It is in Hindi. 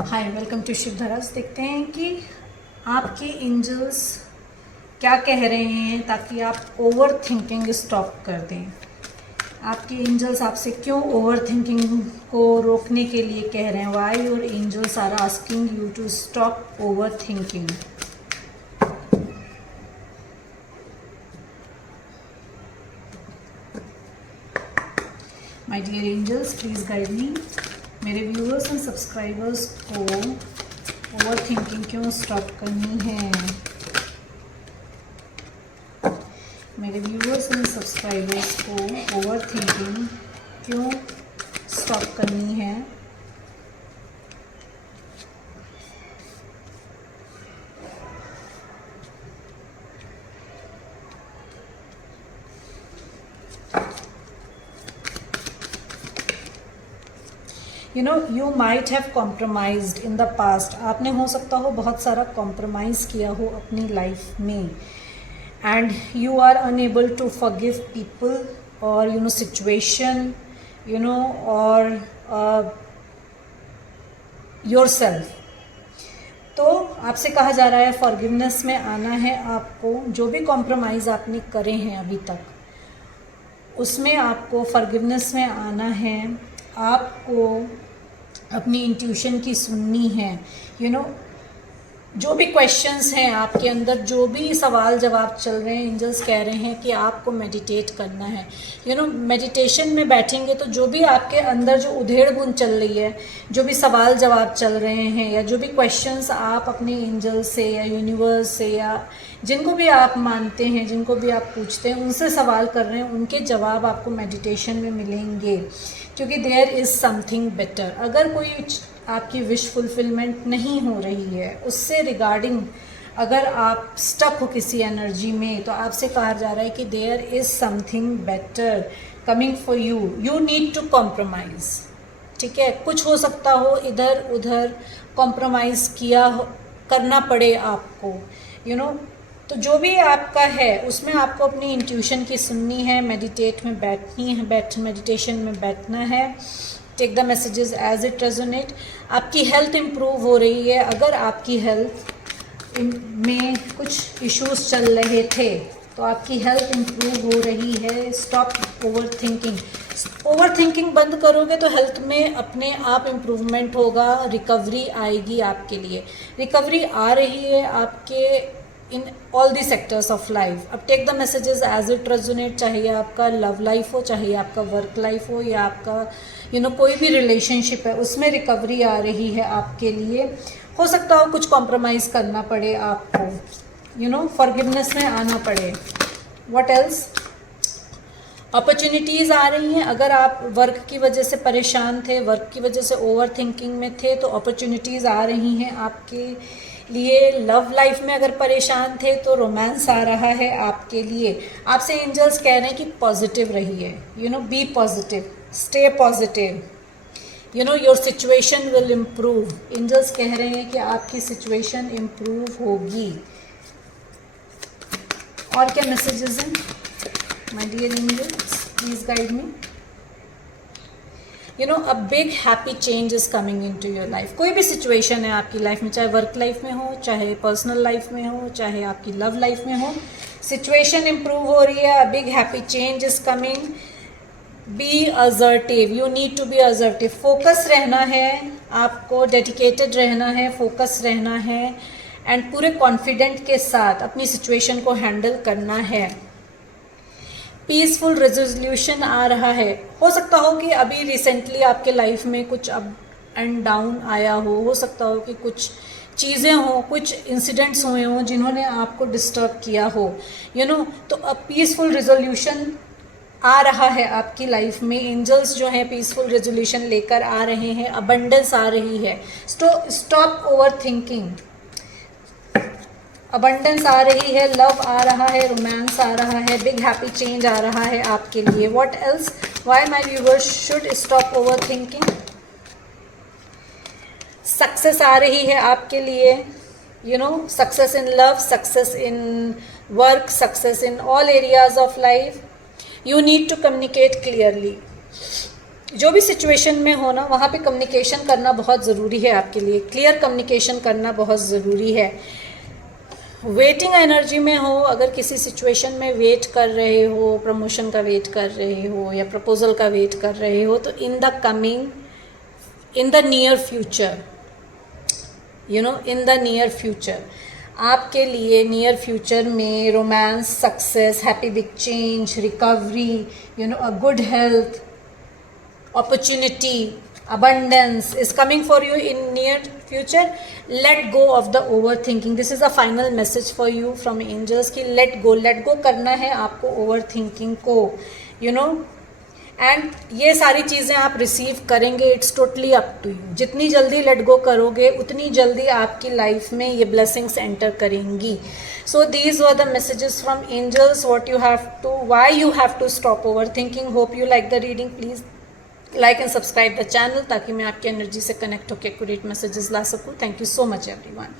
Hi, welcome to शिवधरास। देखते हैं कि आपके एंजल्स क्या कह रहे हैं ताकि आप ओवर थिंकिंग स्टॉप कर दें। आपके एंजल्स आपसे क्यों ओवर थिंकिंग को रोकने के लिए कह रहे हैं। Why your angels are asking you to stop over thinking. My dear angels, please guide me. मेरे व्यूअर्स एंड सब्सक्राइबर्स को ओवर थिंकिंग क्यों स्टॉप करनी है। मेरे व्यूअर्स एंड सब्सक्राइबर्स को ओवर थिंकिंग क्यों स्टॉप करनी है। You might have compromised in the past. आपने हो सकता हो बहुत सारा कॉम्प्रोमाइज़ किया हो अपनी लाइफ में, and you are unable to forgive people और सिचुएशन और योर सेल्फ। तो आपसे कहा जा रहा है फॉरगिवनेस में आना है आपको। जो भी कॉम्प्रोमाइज़ आपने करे हैं अभी तक उसमें आपको फॉरगिवनेस में आना है। आपको अपनी इंट्यूशन की सुननी है। जो भी क्वेश्चंस हैं आपके अंदर, जो भी सवाल जवाब चल रहे हैं, एंजल्स कह रहे हैं कि आपको मेडिटेट करना है। मेडिटेशन में बैठेंगे तो जो भी आपके अंदर जो उधेड़ बुन चल रही है, जो भी सवाल जवाब चल रहे हैं, या जो भी क्वेश्चंस आप अपने एंजल से या यूनिवर्स से या जिनको भी आप मानते हैं, जिनको भी आप पूछते हैं, उनसे सवाल कर रहे हैं, उनके जवाब आपको मेडिटेशन में मिलेंगे, क्योंकि देयर इज़ समथिंग बेटर। अगर कोई आपकी विश फुलफिलमेंट नहीं हो रही है, उससे रिगार्डिंग अगर आप स्टक हो किसी एनर्जी में, तो आपसे कहा जा रहा है कि there is something better coming for you. You need to compromise. ठीक है, कुछ हो सकता हो इधर उधर कॉम्प्रोमाइज़ करना पड़े आपको। तो जो भी आपका है उसमें आपको अपनी इंट्यूशन की सुननी है, मेडिटेट में बैठनी है, मेडिटेशन में बैठना है। Take the messages as it resonate. आपकी हेल्थ इम्प्रूव हो रही है। अगर आपकी हेल्थ में कुछ इश्यूज चल रहे थे तो आपकी हेल्थ इम्प्रूव हो रही है। Stop over thinking. Over thinking बंद करोगे तो हेल्थ में अपने आप इम्प्रूवमेंट होगा, रिकवरी आएगी आपके लिए। रिकवरी आ रही है आपके in all the sectors of life. अब take the messages as it resonate. चाहे आपका लव लाइफ हो, चाहे आपका वर्क लाइफ हो, या आपका कोई भी रिलेशनशिप है, उसमें रिकवरी आ रही है आपके लिए। हो सकता हो कुछ कॉम्प्रोमाइज़ करना पड़े आपको, फॉरगिवनेस में आना पड़े। What else? अपॉर्चुनिटीज़ आ रही हैं। अगर आप वर्क की वजह से परेशान थे, वर्क की वजह से ओवर थिंकिंग में थे, तो अपॉर्चुनिटीज़ आ रही हैं आपके लिए। लव लाइफ में अगर परेशान थे तो रोमांस आ रहा है आपके लिए। आपसे एंजल्स कह रहे हैं कि पॉजिटिव रहिए, be positive, stay positive, your situation will improve. Angels कह रहे हैं कि आपकी सिचुएशन इम्प्रूव होगी। और क्या मैसेजेस हैं? My dear angels, please guide me. A big happy change is coming into your life. कोई भी सिचुएशन है आपकी लाइफ में, चाहे वर्क लाइफ में हो, चाहे पर्सनल लाइफ में हो, चाहे आपकी लव लाइफ में हो, सिचुएशन इंप्रूव हो रही है। A big happy change is coming. Be assertive. You need to be assertive. Focus रहना है आपको, डेडिकेटेड रहना है, फोकस रहना है, एंड पूरे कॉन्फिडेंट के साथ अपनी सिचुएशन को हैंडल करना है। पीसफुल रेजोल्यूशन आ रहा है। हो सकता हो कि अभी रिसेंटली आपके लाइफ में कुछ अप एंड डाउन आया हो सकता हो कि कुछ चीज़ें हों, कुछ इंसिडेंट्स हुए हों जिन्होंने आपको डिस्टर्ब किया हो, तो अब पीसफुल रेजोल्यूशन आ रहा है आपकी लाइफ में। एंजल्स जो है पीसफुल रेजोल्यूशन लेकर आ रहे हैं, अबंडेंस आ रही है। Stop over thinking. अबंडेंस आ रही है, लव आ रहा है, रोमांस आ रहा है, बिग हैप्पी चेंज आ रहा है आपके लिए। What else? Why my viewers should stop over thinking? Success आ रही है आपके लिए, success in love, success in work, success in all areas of life. You need to communicate clearly. जो भी सिचुएशन में हो ना, वहाँ पे कम्युनिकेशन करना बहुत ज़रूरी है आपके लिए, क्लियर कम्युनिकेशन करना बहुत ज़रूरी है। वेटिंग एनर्जी में हो, अगर किसी सिचुएशन में वेट कर रहे हो, प्रमोशन का वेट कर रहे हो या प्रपोजल का वेट कर रहे हो, तो in the near future, in the near future आपके लिए नियर फ्यूचर में romance, success, happy big change, recovery, a good health, opportunity, abundance is coming for you in near future. Let go of the overthinking. This is a final message for you from angels कि let go करना है आपको overthinking को, एंड ये सारी चीज़ें आप रिसीव करेंगे, it's totally up to you. जितनी जल्दी लेट गो करोगे उतनी जल्दी आपकी लाइफ में ये ब्लेसिंग्स एंटर करेंगी। So these were the messages from angels, why you have to stop over thinking. Hope you like the reading. Please like and subscribe the channel ताकि मैं आपकी एनर्जी से कनेक्ट होकर एक्यूरेट मैसेजेस ला सकूँ। Thank you so much everyone.